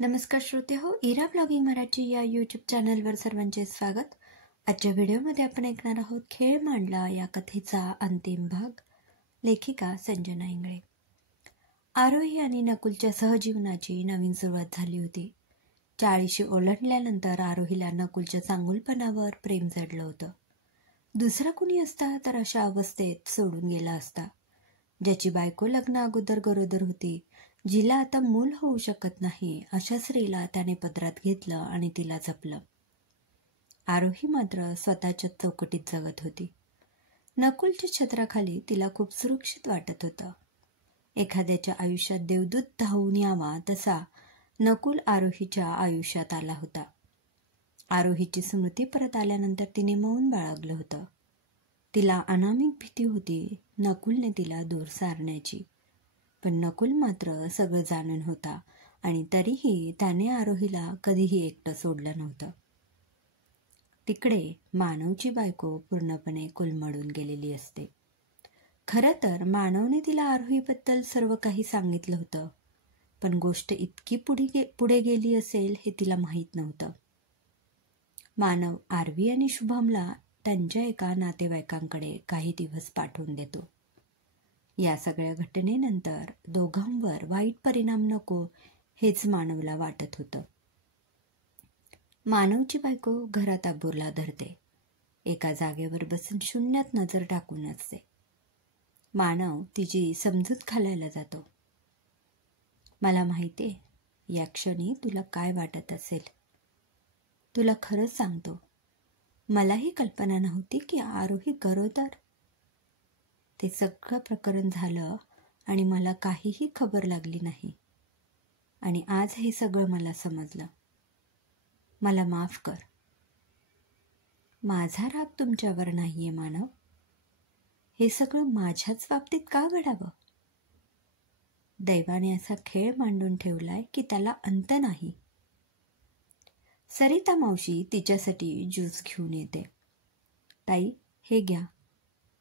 नमस्कार श्रोते हो, इरा ब्लॉगिंग मराठी या यूट्यूब चॅनलवर सर्वांचे स्वागत. आजच्या व्हिडिओमध्ये आपण ऐकणार आहोत खेळ मांडला या कथेचा अंतिम भाग. लेखिका संजना इंगळे. आरोही आणि नकुलच्या सहजीवनाची नवीन सुरुवात झाली होती. 40 ओलांडल्यानंतर आरोहीला नकुलच्या चांगुलपणावर प्रेम जडलं होतं. दुसरा कुणी असता तर अशा अवस्थेत सोडून गेला असता. ज्याची बायको लग्न अगोदर गरोदर होती, जिला आता मूल होऊ शकत नाही, अशा स्त्रीला त्याने पदरात घेतलं आणि तिला जपलं. आरोही मात्र स्वतःच्या चौकटीत जगत होती. नकुलच्या छत्राखाली तिला खूप सुरक्षित वाटत होतं. एखाद्याच्या आयुष्यात देवदूत धावून यावा तसा नकुल आरोहीच्या आयुष्यात आला होता. आरोहीची स्मृती परत आल्यानंतर तिने मौन बाळगलं होतं. तिला अनामिक भीती होती नकुलने तिला दूर सारण्याची. पण नकुल मात्र सगळं जाणून होता आणि तरीही त्याने आरोहीला कधीही एकटं सोडलं नव्हतं. तिकडे मानवची बायको पूर्णपणे कुलमडून गेलेली असते. खरं तर मानवने तिला आरोहीबद्दल सर्व काही सांगितलं होतं, पण गोष्ट इतकी पुढे गेली असेल हे तिला माहीत नव्हतं. मानव आरवी आणि शुभमला त्यांच्या एका नातेवाईकांकडे काही दिवस पाठवून देतो. या सगळ्या घटनेनंतर दोघांवर वाईट परिणाम नको हेच मानवला वाटत होतं. मानवची बायको घरात अबोरला धरते. एका जागेवर बसून शून्यात नजर टाकून असते. मानव तिची समजूत घालायला जातो. मला माहितीये या क्षणी तुला काय वाटत असेल. तुला खरंच सांगतो, मलाही कल्पना नव्हती की आरोही गरोदर. ते सगळं प्रकरण झालं आणि मला काहीही खबर लागली नाही. आणि आज हे सगळं मला समजलं. मला माफ कर. माझा राग तुमच्यावर नाहीये मानव. हे सगळं माझ्याच बाबतीत का घडावं? दैवाने असा खेळ मांडून ठेवलाय की त्याला अंत नाही. सरिता मावशी तिच्यासाठी ज्यूस घेऊन येते. ताई, हे घ्या.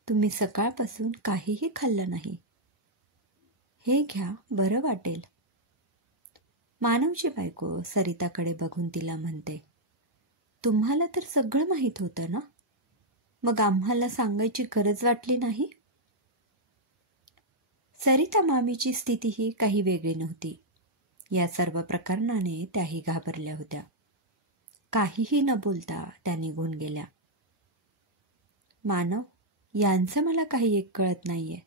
तुम्ही सकाळपासून काहीही खाल्लं नाही. हे घ्या, बरं वाटेल. मानवची बायको सरिताकडे बघून तिला म्हणते, तुम्हाला तर सगळं माहीत होतं ना, मग आम्हाला सांगायची गरज वाटली नाही? सरिता मामीची स्थितीही काही वेगळी नव्हती. या सर्व प्रकरणाने त्याही घाबरल्या होत्या. काहीही न बोलता त्या निघून गेल्या. मानव, यांचं मला काही एक कळत नाहीये.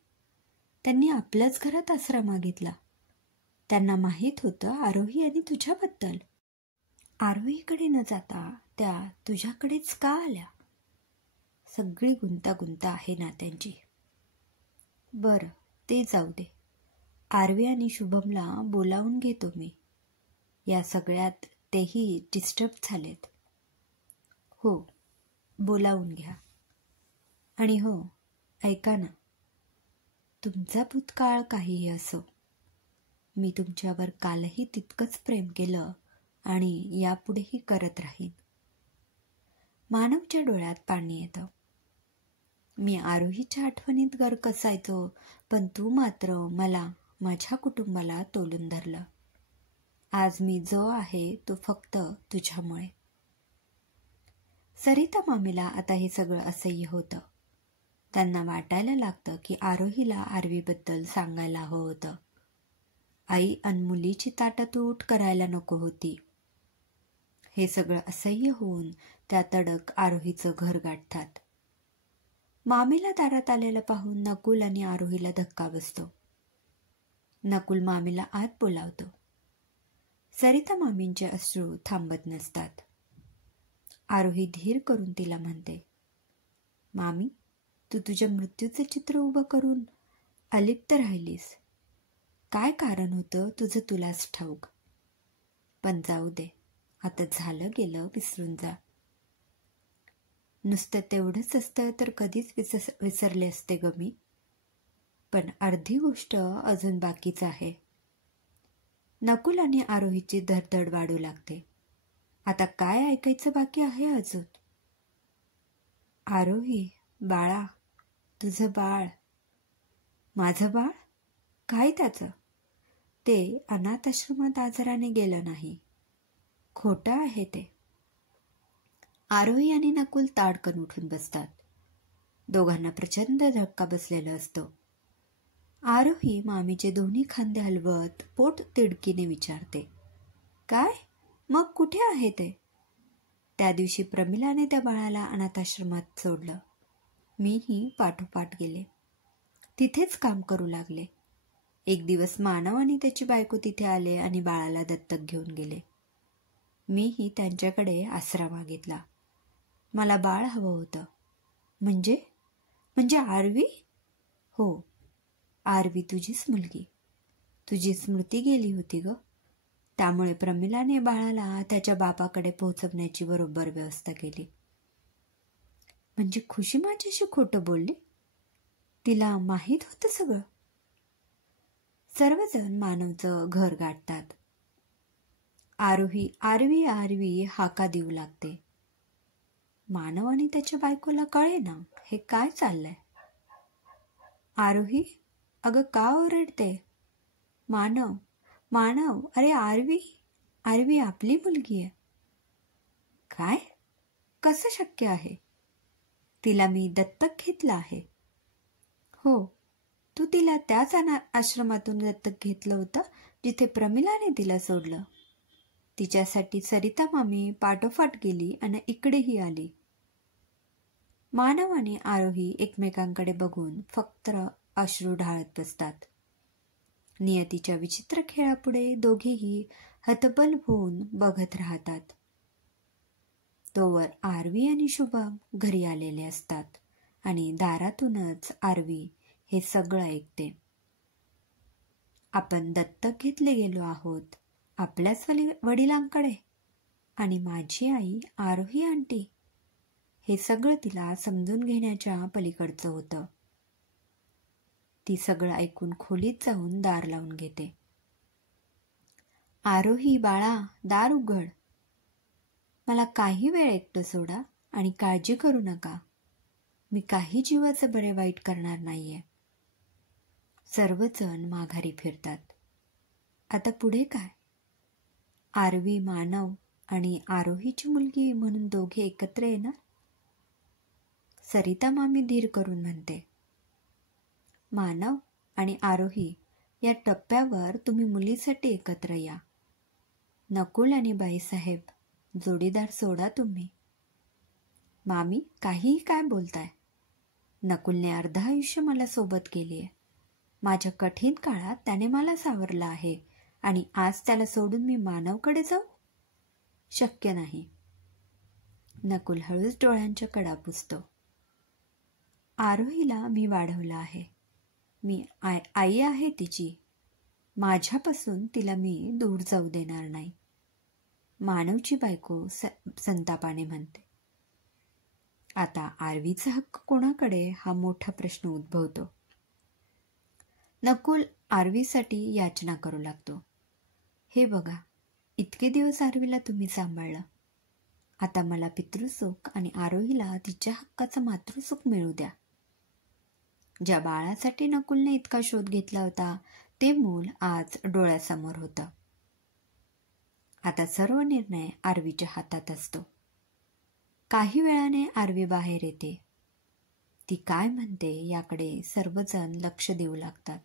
त्यांनी आपल्याच घरात आसरा मागितला. त्यांना माहीत होतं आरोही आणि तुझ्याबद्दल. आरोहीकडे न जाता त्या तुझ्याकडेच का आल्या? सगळी गुंतागुंत आहे ना त्यांची. बरं, ते जाऊ दे. आरवी आणि शुभमला बोलावून घेतो मी. या सगळ्यात तेही डिस्टर्ब झालेत. हो, बोलावून घ्या. आणि हो, ऐका ना, तुमचा भूतकाळ काहीही असो, मी तुमच्यावर कालही तितकंच प्रेम केलं आणि यापुढेही करत राहीन. मानवच्या डोळ्यात पाणी येतं. मी आरोहीच्या आठवणीत गर्क असायचो, पण तू मात्र मला, माझ्या कुटुंबाला तोलून धरलं. आज मी जो आहे तो फक्त तुझ्यामुळे. सरिता मामीला आता हे सगळं असह्य होतं. त्यांना वाटायला लागतं की आरोहीला आरवीबद्दल सांगायला हवं होतं. आई अन मुलीची ताटातूट करायला नको होती. हे सगळं असह्य होऊन त्या तडक आरोहीचं घर गाठतात. मामीला दारात आलेला पाहून नकुल आणि आरोहीला धक्का बसतो. नकुल मामीला आत बोलावतो. सरिता मामींचे अश्रू थांबत नसतात. आरोही धीर करून तिला म्हणते, मामी, तू तुझ्या मृत्यूचं चित्र उभं करून अलिप्त राहिलीस. काय कारण होतं तुझं तुलाच ठाऊक. पण जाऊ दे, आता झालं गेलं, विसरून जा. नुसतं तेवढंच असतं तर कधीच विसरले असते ग मी. पण अर्धी गोष्ट अजून बाकीच आहे. नकुल आणि आरोहीची धडधड वाढू लागते. आता काय ऐकायचं बाकी आहे अजून? आरोही, बाळा, तुझं बाळ. माझं बाळ? काय त्याचं? ते अनाथ आश्रमात आजाराने गेलं नाही. खोटं आहे ते. आरोही आणि नकुल ताडकन उठून बसतात. दोघांना प्रचंड धक्का बसलेला असतो. आरोही मामीचे दोन्ही खांदे हलवत पोट तिडकीने विचारते, काय? मग कुठे आहे ते? त्या दिवशी प्रमिलाने त्या बाळाला अनाथाश्रमात सोडलं. मीही पाठोपाठ गेले. तिथेच काम करू लागले. एक दिवस मानव आणि त्याची बायको तिथे आले आणि बाळाला दत्तक घेऊन गेले. मीही त्यांच्याकडे आसरा मागितला. मला बाळ हवं होतं. म्हणजे आरवी? हो, आरवी तुझीच मुलगी. तुझी स्मृती गेली होती ग. त्यामुळे प्रमिलाने बाळाला त्याच्या बापाकडे पोहोचवण्याची बरोबर व्यवस्था केली. म्हणजे खुशी माझ्याशी खोटं बोलली? तिला माहीत होतं सगळं? सर्वजण मानवचं घर गाठतात. आरोही आरवी आरवी हाका देऊ लागते. मानव आणि त्याच्या बायकोला कळे ना हे काय चाललंय. आरोही, अगं का ओरडते? मानव, मानव, अरे आरवी, आरवी आपली मुलगी आहे. काय? कसं शक्य आहे? तिला मी दत्तक घेतलं आहे. हो, तू तिला त्याच आश्रमातून दत्तक घेतलं होतं जिथे प्रमिलाने तिला सोडलं. तिच्यासाठी सरिता मामी पाठोपाठ गेली आणि इकडेही आली. मानव आणि आरोही एकमेकांकडे बघून फक्त अश्रू ढाळत बसतात. नियतीच्या विचित्र खेळापुढे दोघेही हतबल होऊन बघत राहतात. तोवर आरवी आणि शुभम घरी आलेले असतात आणि दारातूनच आरवी हे सगळं ऐकते. आपण दत्तक घेतले गेलो आहोत आपल्याच वडिलांकडे, आणि माझी आई आरोही आंटी. हे सगळं तिला समजून घेण्याच्या पलीकडचं होतं. ती सगळं ऐकून खोलीत जाऊन दार लावून घेते. आरोही बाळा, दार उघड. मला काही वेळ एकटं सोडा आणि काळजी करू नका. मी काही जीवाचं बरे वाईट करणार नाहीये. सर्वजण माघारी फिरतात. आता पुढे काय? आरवी मानव आणि आरोहीची मुलगी म्हणून दोघे एकत्र येणार? सरिता मामी धीर करून म्हणते, मानव आणि आरोही या टप्प्यावर तुम्ही मुलीसाठी एकत्र या. नकुल आणि बाईसाहेब, जोडीदार सोडा तुम्ही. मामी काहीही काय बोलताय? नकुलने अर्ध आयुष्य मला सोबत केलीये. माझ्या कठीण काळात त्याने मला सावरलं आहे आणि आज त्याला सोडून मी मानवकडे जाऊ? शक्य नाही. नकुल हळूच डोळ्यांच्या कडा पुसतो. आरोहीला मी वाढवलं आहे. मी आई आहे तिची. माझ्यापासून तिला मी दूर जाऊ देणार नाही. मानवची बायको संतापाने म्हणते. आता आरवीचा हक्क कोणाकडे हा मोठा प्रश्न उद्भवतो. नकुल आरवीसाठी याचना करू लागतो. हे बघा, इतके दिवस आरवीला तुम्ही सांभाळलं. आता मला पितृसुख आणि आरोहीला तिच्या हक्काचं मातृसुख मिळू द्या. ज्या बाळासाठी नकुलने इतका शोध घेतला होता ते मूल आज डोळ्यासमोर होतं. आता सर्व निर्णय आरवीच्या हातात असतो. काही वेळाने आरवी बाहेर येते. ती काय म्हणते याकडे सर्वजण लक्ष देऊ लागतात.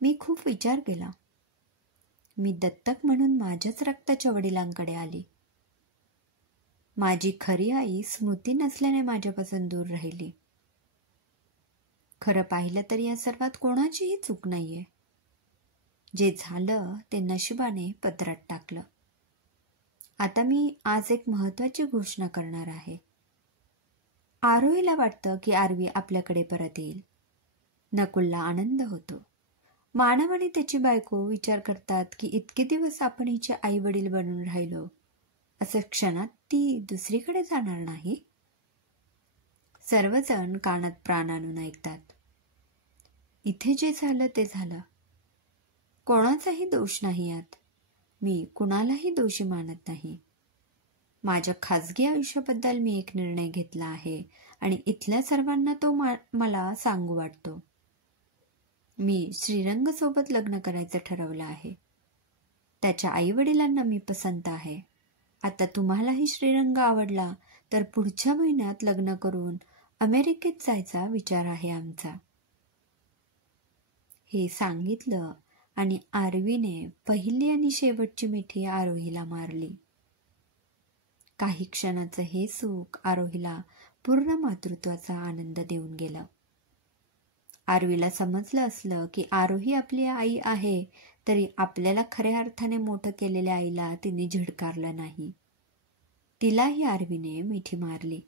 मी खूप विचार केला. मी दत्तक म्हणून माझ्याच रक्ताच्या वडिलांकडे आली. माझी खरी आई स्मृती नसल्याने माझ्यापासून दूर राहिली. खरं पाहिलं तर या सर्वात कोणाचीही चूक नाहीये. जे झालं ते नशिबाने पदरात टाकलं. आता मी आज एक महत्वाची घोषणा करणार आहे. आरोहीला वाटतं की आरवी आपल्याकडे परत येईल. नकुलला आनंद होतो. मानव आणि त्याची बायको विचार करतात की इतके दिवस आपण हिचे आई वडील बनून राहिलो, असं क्षणात ती दुसरीकडे जाणार नाही. सर्वजण कानात प्राण आणून ऐकतात. इथे जे झालं ते झालं. कोणाचाही दोष नाही यात. मी कुणालाही दोषी मानत नाही. माझ्या खाजगी आयुष्याबद्दल मी एक निर्णय घेतला आहे आणि इथल्या सर्वांना तो मला सांगू वाटतो. मी श्रीरंग सोबत लग्न करायचं ठरवलं आहे. त्याच्या आईवडिलांना मी पसंत आहे. आता तुम्हालाही श्रीरंग आवडला तर पुढच्या महिन्यात लग्न करून अमेरिकेत जायचा विचार आहे आमचा. हे सांगितलं आणि आरवीने पहिली आणि शेवटची मिठी आरोहीला मारली. काही क्षणाचं हे सुख आरोहीला पूर्ण मातृत्वाचा आनंद देऊन गेलं. आरवीला समजलं असलं की आरोही आपली आई आहे, तरी आपल्याला खऱ्या अर्थाने मोठं केलेल्या आईला तिने झिडकारलं नाही. तिलाही आरवीने मिठी मारली.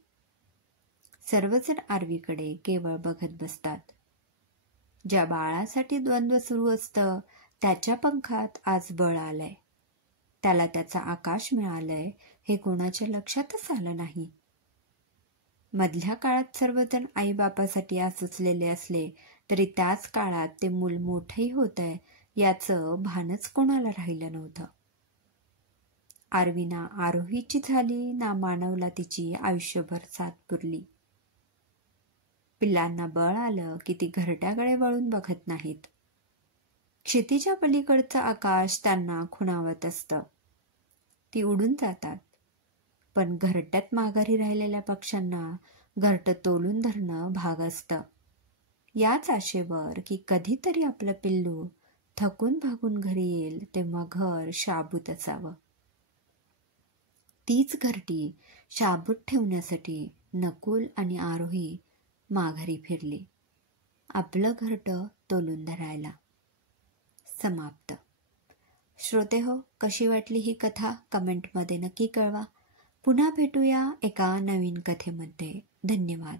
सर्वजण आरवीकडे केवळ बघत बसतात. ज्या बाळासाठी द्वंद्व सुरू असतं त्याच्या पंखात आज बळ आलंय. त्याला त्याचं आकाश मिळालंय हे कोणाच्या लक्षातच आलं नाही. मधल्या काळात सर्वजण आईबापासाठी आसुसलेले असले तरी त्याच काळात ते मूल मोठंही होतंय याचं भानच कोणाला राहिलं नव्हतं. आरवी ना आरोहीची झाली ना मानवला तिची आयुष्यभर साथ पुरली. पिल्लांना बळ आलं की ती घरट्याकडे वळून बघत नाहीत. क्षितिजा पलीकडचं आकाश त्यांना खुणावत असतं. ती उडून जातात. पण घरट्यात माघारी राहिलेल्या पक्ष्यांना घरटं तोलून धरणं भाग असतं. याच आशेवर की कधीतरी आपलं पिल्लू थकून भागून घरी येईल तेव्हा घर शाबूत असावं. तीच घरटी शाबूत ठेवण्यासाठी नकुल आणि आरोही माघारी फिरली. आपलं घरटं तोलून धरायला. समाप्त. श्रोते हो, कशी वाटली ही कथा कमेंटमध्ये नक्की कळवा. पुन्हा भेटूया एका नवीन कथेमध्ये. धन्यवाद.